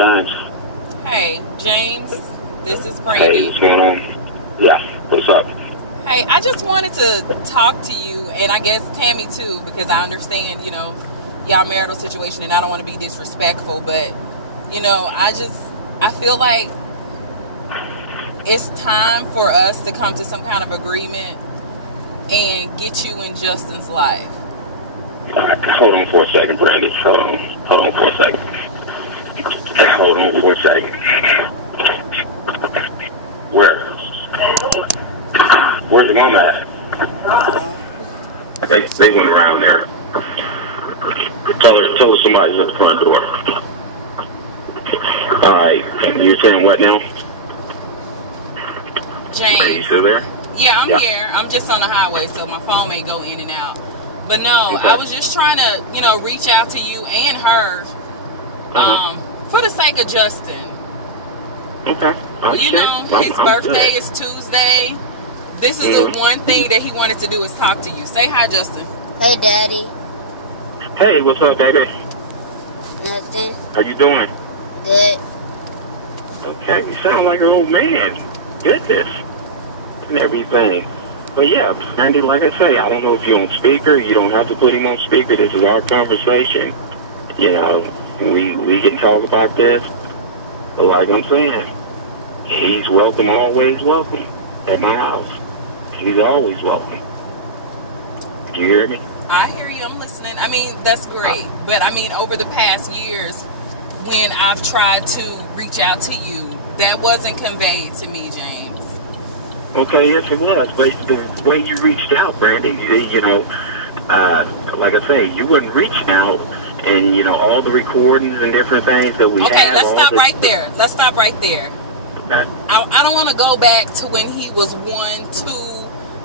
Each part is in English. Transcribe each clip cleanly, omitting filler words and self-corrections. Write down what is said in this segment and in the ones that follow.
James. Hey, James. This is Brady. Hey, what's going on? Yeah, what's up? Hey, I just wanted to talk to you, and I guess Tammy too, because I understand, y'all marital situation, and I don't want to be disrespectful, but, I feel like it's time for us to come to some kind of agreement and get you in Justin's life. All right, hold on for a second, Brandy. Hold on for a second. Hold on for a second. Where's your mama at? They went around there. Tell her somebody's at the front door. All right, you're saying what now? James. Are you still there? Yeah, I'm here. I'm just on the highway, so my phone may go in and out. But no, okay. I was just trying to, reach out to you and her, for the sake of Justin. Okay. His birthday is Tuesday. This is the one thing that he wanted to do is talk to you. Say hi, Justin. Hey, Daddy. Hey, what's up, baby? Nothing. How you doing? Good. Okay, you sound like an old man. Goodness. And everything. But yeah, Randy, like I say, I don't know if you're on speaker. You don't have to put him on speaker. This is our conversation. We can talk about this. But like I'm saying, he's welcome, always welcome at my house. He's always welcome. Do you hear me? I hear you. I'm listening. I mean, that's great. But I mean, over the past years, when I've tried to reach out to you, that wasn't conveyed to me, James. Okay, yes it was, but the way you reached out, Brandy, like I say, you weren't reaching out, and all the recordings and different things that we have. Okay, let's stop right there. Let's stop right there. I don't want to go back to when he was 1, 2.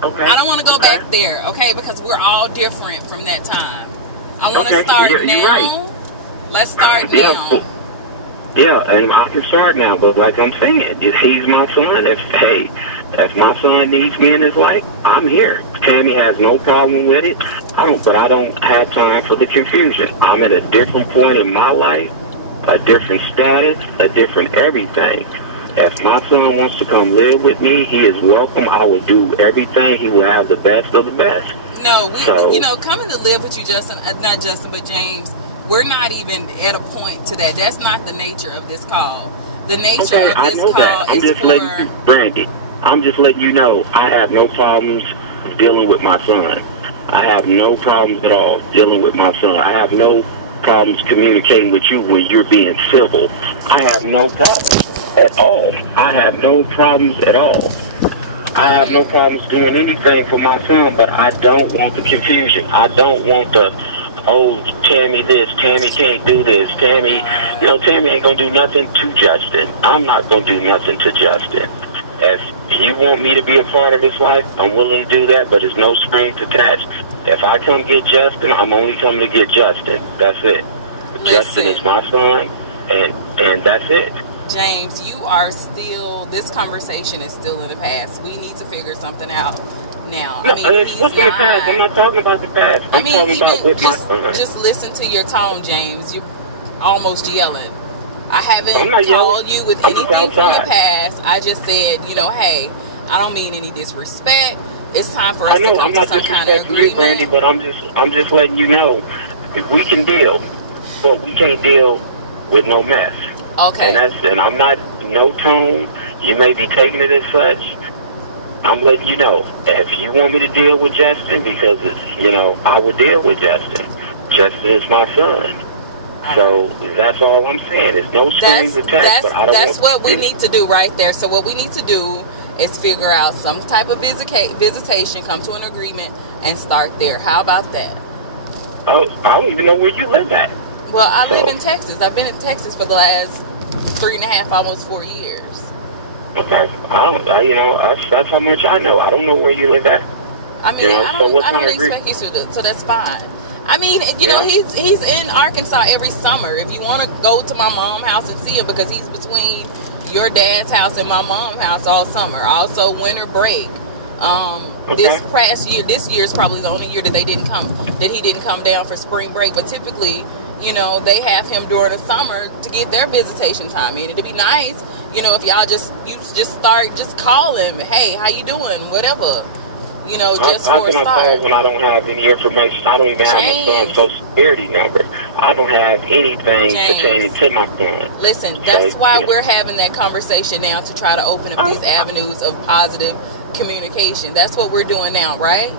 Okay. I don't want to go back there, okay, because we're all different from that time. I want to start now. Right. Let's start now. Yeah, and I can start now, but like I'm saying, he's my son. If my son needs me in his life, I'm here. Tammy has no problem with it. I don't have time for the confusion. I'm at a different point in my life, a different status, a different everything. If my son wants to come live with me, he is welcome. I will do everything. He will have the best of the best. No, coming to live with you, Justin, not Justin, but James, we're not even at a point to that. That's not the nature of this call. The nature of this I know call that. I'm just letting you, Brandy. I'm just letting you know I have no problems dealing with my son. I have no problems at all dealing with my son. I have no problems communicating with you when you're being civil. I have no problems at all. I have no problems at all. I have no problems doing anything for my son, but I don't want the confusion. I don't want the, Tammy this, Tammy can't do this, Tammy ain't going to do nothing to Justin. I'm not going to do nothing to Justin. If you want me to be a part of his life, I'm willing to do that, but there's no strings attached. If I come get Justin, I'm only coming to get Justin. That's it. Listen, Justin is my son, and that's it. James, this conversation is still in the past. We need to figure something out now. No, he's what's in the past? I'm not talking about the past. I'm talking about with my son. Just listen to your tone, James. You're almost yelling. I haven't called you with anything from the past. I just said, hey, I don't mean any disrespect. It's time for us to come to some kind of agreement. You, Brandy, but I'm just letting you know we can deal, but we can't deal with no mess. Okay. And I'm not no tone. You may be taking it as such. I'm letting you know. If you want me to deal with Justin, because I would deal with Justin. Justin is my son. So that's all I'm saying. There's no strings attached. That's what we need to do right there. So what we need to do is figure out some type of visitation, come to an agreement, and start there. How about that? Oh, I don't even know where you live at. Well, I live in Texas. I've been in Texas for the last 3.5, almost 4 years. Okay. That's how much I know. I don't know where you live at. I mean, I don't expect you to, so that's fine. I mean, he's in Arkansas every summer. If you want to go to my mom's house and see him, because he's between your dad's house and my mom's house all summer. Also, winter break. This year is probably the only year that he didn't come down for spring break. But typically, you know, they have him during the summer to get their visitation time in. It'd be nice, you know, if y'all just call him. Hey, how you doing? Whatever. You know, just for a start. I call when I don't have any information. I don't even have my son's Social Security number. I don't have anything pertaining to my son. Listen, that's why we're having that conversation now, to try to open up these avenues of positive communication. That's what we're doing now, right?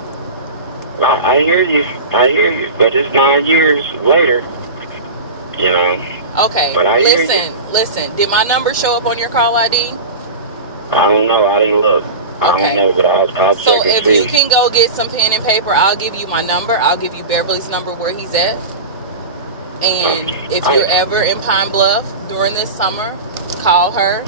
I hear you. But it's 9 years later, you know. Okay, listen. Did my number show up on your call ID? I don't know. I didn't look. Okay. I don't know, but I'll check. So if you can go get some pen and paper, I'll give you my number. I'll give you Beverly's number where he's at. And if you're ever in Pine Bluff during this summer, call her.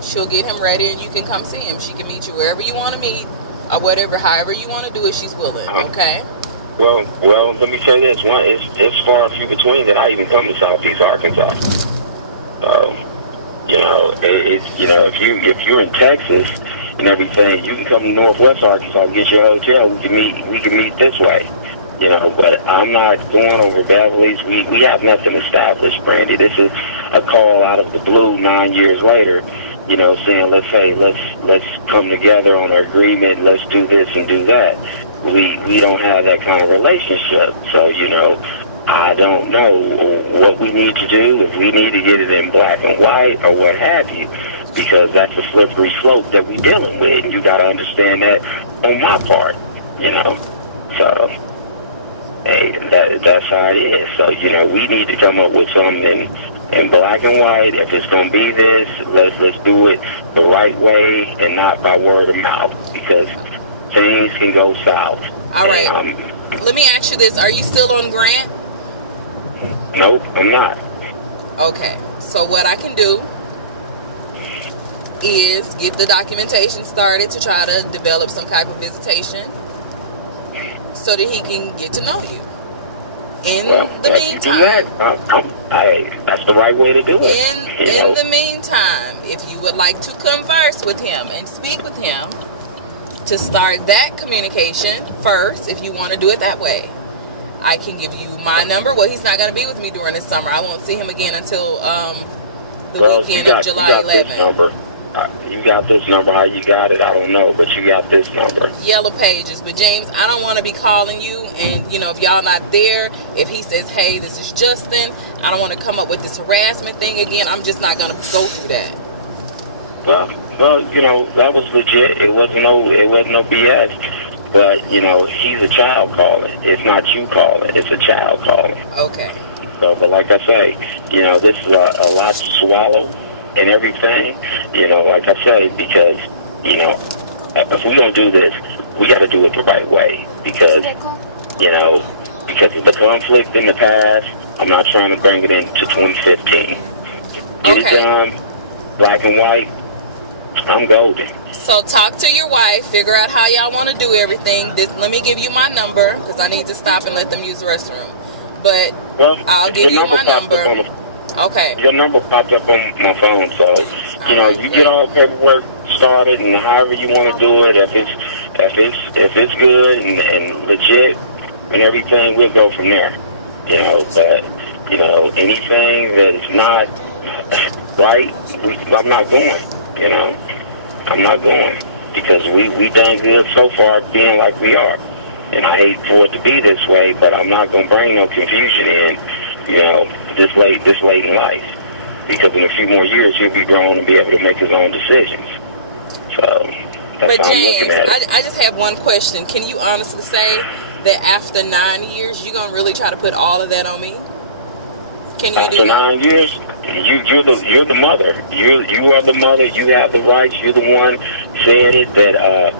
She'll get him ready and you can come see him. She can meet you wherever you want to meet or whatever, however you want to do it, she's willing. Okay? Well, let me tell you this. One, it's far and few between that I even come to Southeast Arkansas. So, you know, if you're in Texas and everything, you can come to Northwest Arkansas and get your hotel. We can meet this way. You know, but I'm not going over Beverly's. We have nothing established, Brandy. This is a call out of the blue 9 years later, you know, saying let's come together on an agreement, let's do this and do that. We don't have that kind of relationship. So, you know, I don't know what we need to do, if we need to get it in black and white or what have you, because that's a slippery slope that we're dealing with. And you got to understand that on my part, you know. So, hey, that's how it is. So, you know, we need to come up with something in black and white. If it's going to be this, let's do it the right way and not by word of mouth, because things can go south. All right. Let me ask you this. Are you still on Grant? Nope, I'm not. Okay. So what I can do is get the documentation started to try to develop some type of visitation so that he can get to know you. In the meantime, you do that, that's the right way to do it. In the meantime, if you would like to converse with him and speak with him, to start that communication first, if you want to do it that way, I can give you my number. Well, he's not going to be with me during this summer. I won't see him again until the weekend of July 11th. You got this number. How you got it, I don't know, but you got this number. Yellow Pages. But James, I don't want to be calling you, and you know, if y'all not there, if he says, hey, this is Justin, I don't want to come up with this harassment thing again. I'm just not going to go through that. Well, you know, that was legit. It wasn't no BS. But, you know, he's a child calling. It's not you calling. It's a child calling. Okay. So, but like I say, you know, this is a lot to swallow and everything. You know, like I say, because, you know, if we don't do this, we got to do it the right way. Because, you know, because of the conflict in the past, I'm not trying to bring it into 2015. Get it done, black and white, I'm golden. So talk to your wife, figure out how y'all want to do everything. Let me give you my number, because I need to stop and let them use the restroom. But I'll give you my number. Okay. Your number popped up on my phone, so you know, you get all the paperwork started, and however you want to do it. If it's good and legit and everything, we'll go from there. You know, but you know, anything that is not right, I'm not going. You know, I'm not going, because we done good so far being like we are, and I hate for it to be this way, but I'm not gonna bring no confusion in, you know, this late in life, because in a few more years he'll be grown and be able to make his own decisions. So that's how I'm looking at it. I just have one question. Can you honestly say that after 9 years you're gonna really try to put all of that on me? Can you after 9 years? You're the mother. You are the mother. You have the rights. You're the one saying it, that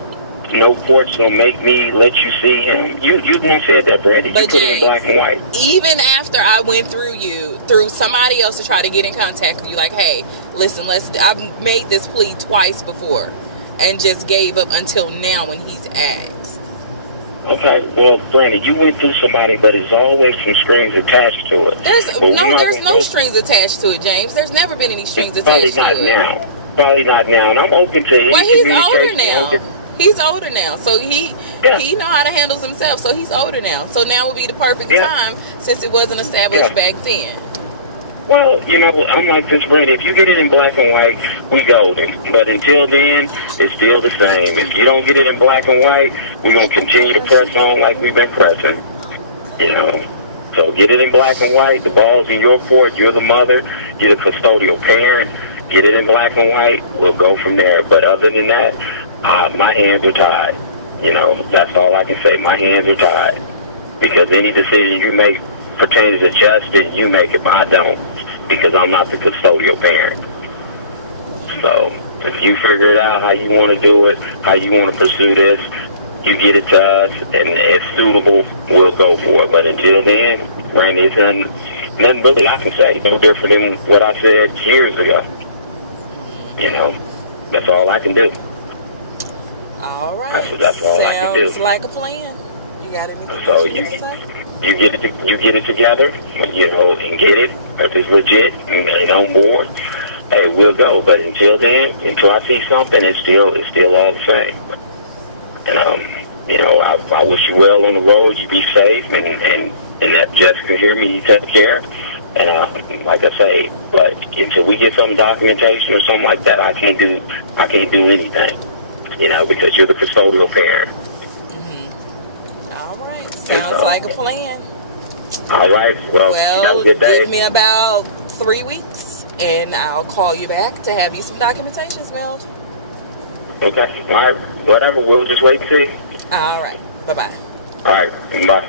no court's gonna make me let you see him. You the one said that, Brandy. But you put James, it in black and white. Even after I went through somebody else to try to get in contact with you, like, hey, listen, I've made this plea twice before, and just gave up until now when he's asked. Okay, well, Brandy, you went through somebody, but there's always some strings attached to it. There's no strings attached to it, James. There's never been any strings attached to it. Probably not now. And I'm open to it. Well, he's older now. He's older now, so he know how to handle himself. So he's older now. So now would be the perfect time since it wasn't established back then. Well, you know, I'm like this, Brandy. If you get it in black and white, we golden. But until then, it's still the same. If you don't get it in black and white, we're going to continue to press on like we've been pressing. You know? So get it in black and white. The ball's in your court. You're the mother. You're the custodial parent. Get it in black and white. We'll go from there. But other than that, my hands are tied. You know, that's all I can say. My hands are tied. Because any decision you make pertaining to justice, you make it, but I don't. Because I'm not the custodial parent. So, if you figure it out how you want to do it, how you want to pursue this, you get it to us, and it's suitable, we'll go for it. But until then, Randy, it's nothing really I can say. No different than what I said years ago. You know, that's all I can do. All right. That's all I can do. Sounds like a plan. You got anything So else you want to say? You get it together, you know, and get it. If it's legit and on board, hey, we'll go. But until then, until I see something, it's still all the same. And you know, I wish you well on the road. You be safe, and that Jess can hear me. You take care. And like I say, but until we get some documentation or something like that, I can't do anything. You know, because you're the custodial parent. All right. Sounds like a plan. All right. Well, you have a good day. Give me about 3 weeks, and I'll call you back to have you some documentations mailed. Okay. All right. Whatever. We'll just wait and see. All right. Bye-bye. All right. Bye.